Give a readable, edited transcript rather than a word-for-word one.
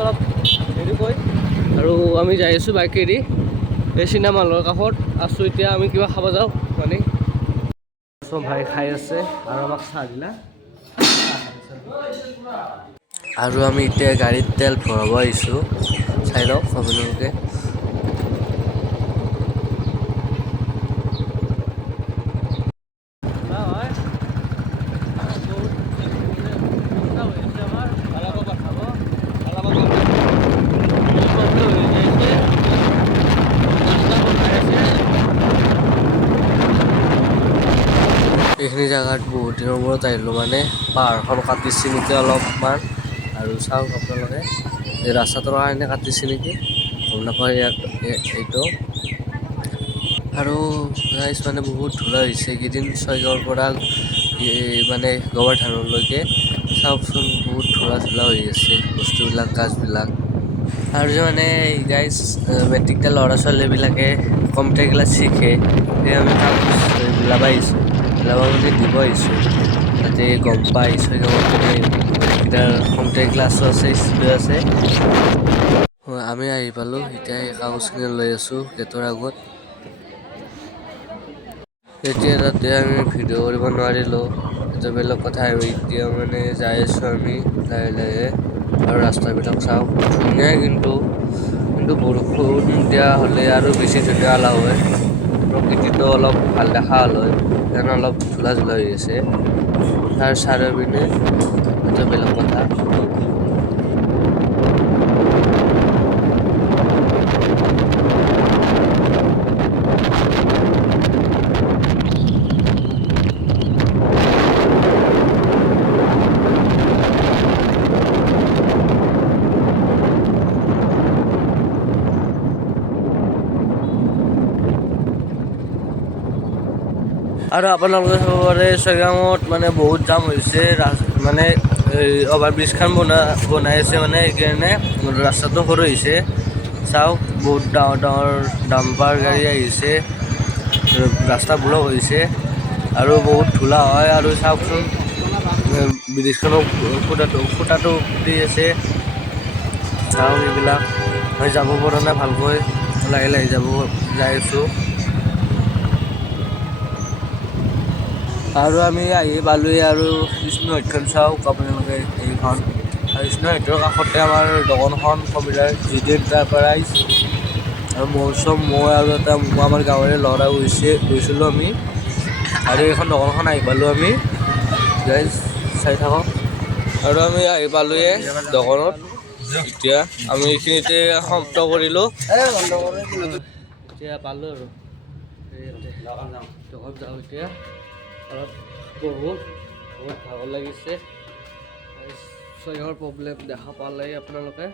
অলপ হেৰি কৈ আৰু আমি যাই আছোঁ বাইকেদি এই চিনেমা হলৰ কাষত আছোঁ। এতিয়া আমি কিবা খাব যাওঁ মানে চব ভাই খাই আছে আৰু আমাক চাহ দিলা আৰু আমি এতিয়া গাড়ীত তেল ভৰাব আহিছোঁ। চাই লওক আপোনালোকে। এইখিনি জেগাত বহুত দিনৰ মূৰত আহিলোঁ মানে পাহাৰখন কাটিছে নেকি অলপমান আৰু চাওক আপোনালোকে এই ৰাস্তাটোৰ কাৰণে কাটিছে নেকি গম নাপাওঁ ইয়াত এইটো আৰু গাইজ মানে বহুত ধূলা হৈছে এইকেইদিন ছয়গাঁৱৰ পৰা মানে গোবৰধনলৈকে চাওকচোন বহুত ধূলা হৈ আছে বস্তুবিলাক গাছবিলাক আৰু যে মানে গাইজ মেট্ৰিক দিয়া ল'ৰা ছোৱালীবিলাকে কম্পিউটাৰ ক্লাছ শিকে সেই আমি কাগজ ওলাব আহিছোঁ ওলাব মানে দিব আহিছোঁ যাতে গম পাই ছয়গাঁৱত মানে এইকেইটা কম্পিউটাৰ ক্লাছো আছে স্কুলো আছে। আমি আহি পালোঁ এতিয়া এই কাগজখিনি লৈ আছোঁ গেটৰ আগত। এতিয়া তাতে আমি ভিডিঅ' কৰিব নোৱাৰিলোঁ এইটো বেলেগ কথা আৰু এতিয়া মানে যাই আছোঁ আমি লাহে লাহে আৰু ৰাস্তাবিলাক চাওক ধুনীয়া কিন্তু বৰষুণ দিয়া হ'লে আৰু বেছি ধুনীয়া হ'লা হয় প্ৰকৃতিটো অলপ ভাল দেখা হ'ল হয় সেইকাৰণে অলপ ধূলা হৈ আছে তাৰ চাৰিওপিনে এইটো বেলেগ কথা। আৰু আপোনালোকে চাব পাৰে ছয়গাঁৱত মানে বহুত জাম হৈছে মানে অভাৰব্ৰিজখন বনাই আছে মানে সেইকাৰণে ৰাস্তাটো সৰু হৈছে। চাওক বহুত ডাঙৰ ডাঙৰ ডাম্পাৰ গাড়ী আহিছে ৰাস্তা ব্লক হৈছে আৰু বহুত ধূলা হয় আৰু চাওকচোন ব্ৰিজখনৰ খুটাটো ফুটি আছে চাওক এইবিলাক মই যাব পৰা নাই ভালকৈ লাহে লাহে যাই আছোঁ আৰু আমি আহি পালোঁহি আৰু কৃষ্ণহট্যখন চাওক আপোনালোকে এইখন আৰু কৃষ্ণহট্যৰ কাষতে আমাৰ দোকানখন কম্পিউটাৰ GD এণ্টাৰপ্ৰাইজ আৰু মই আৰু এটা আমাৰ গাঁৱৰে ল'ৰা গৈছিলোঁ আমি আৰু এইখন দোকানখন আহি পালোঁ আমি গাইজ চাই থাকক আৰু আমি আহি পালোঁহে দোকানত। এতিয়া আমি এইখিনিতে সমাপ্ত কৰিলোঁ এতিয়া পালোঁ আৰু দোকান যাওঁ এতিয়া অলপ বহুত ভাগৰ লাগিছে ছয়গাঁৱৰ প্ৰব্লেম দেখা পালে আপোনালোকে।